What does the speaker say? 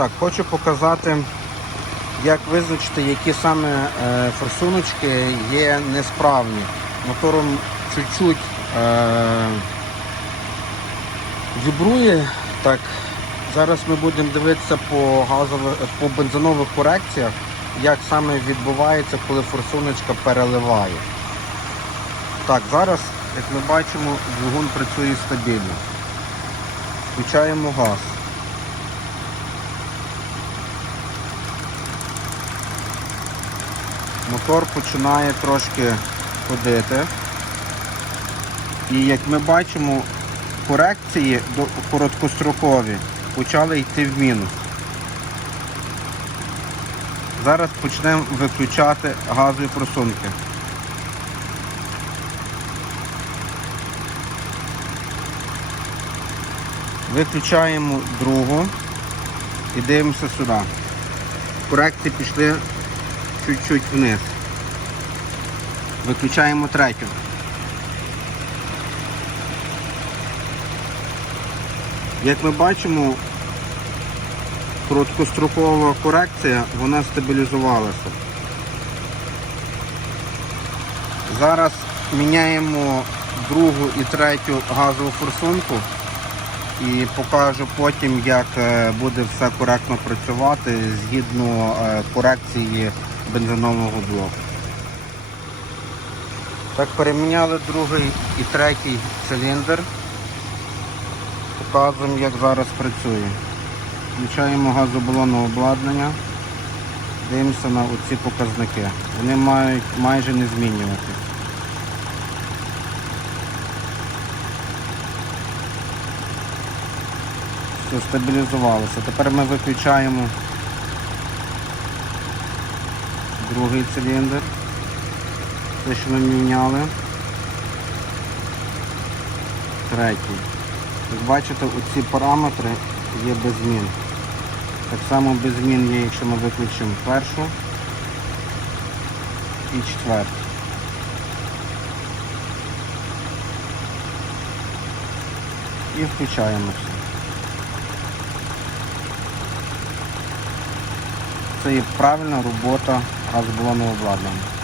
Так, хочу показати, як визначити, які саме е, форсуночки є несправні. Мотором чуть-чуть е, вібрує. Так, зараз ми будемо дивитися по газових, по бензинових корекціях, як саме відбувається, коли форсуночка переливає. Так, зараз, як ми бачимо, двигун працює стабільно. Включаємо газ. Мотор починає трошки ходити. І як ми бачимо, корекції короткострокові почали йти в мінус. Зараз почнемо виключати газові просунки. Виключаємо другу і дивимося сюди. Корекції пішли чуть-чуть вниз. Виключаємо третю. Як ми бачимо, короткострокова корекція, вона стабілізувалася. Зараз міняємо другу і третю газову форсунку і покажу потім, як е, буде все коректно працювати згідно е, корекції бензинового блоку. Так, переміняли другий і третій циліндр. Показуємо, як зараз працює. Включаємо газобалонне обладнання, дивимося на оці показники. Вони мають майже не змінюватися. Все, стабілізувалося. Тепер ми виключаємо другий циліндр. Те, що ми міняли. Третій. Як бачите, оці параметри є без змін. Так само без змін є, якщо ми виключимо першу і четверту. І включаємо все. Це є правильна робота газобалонного обладнання.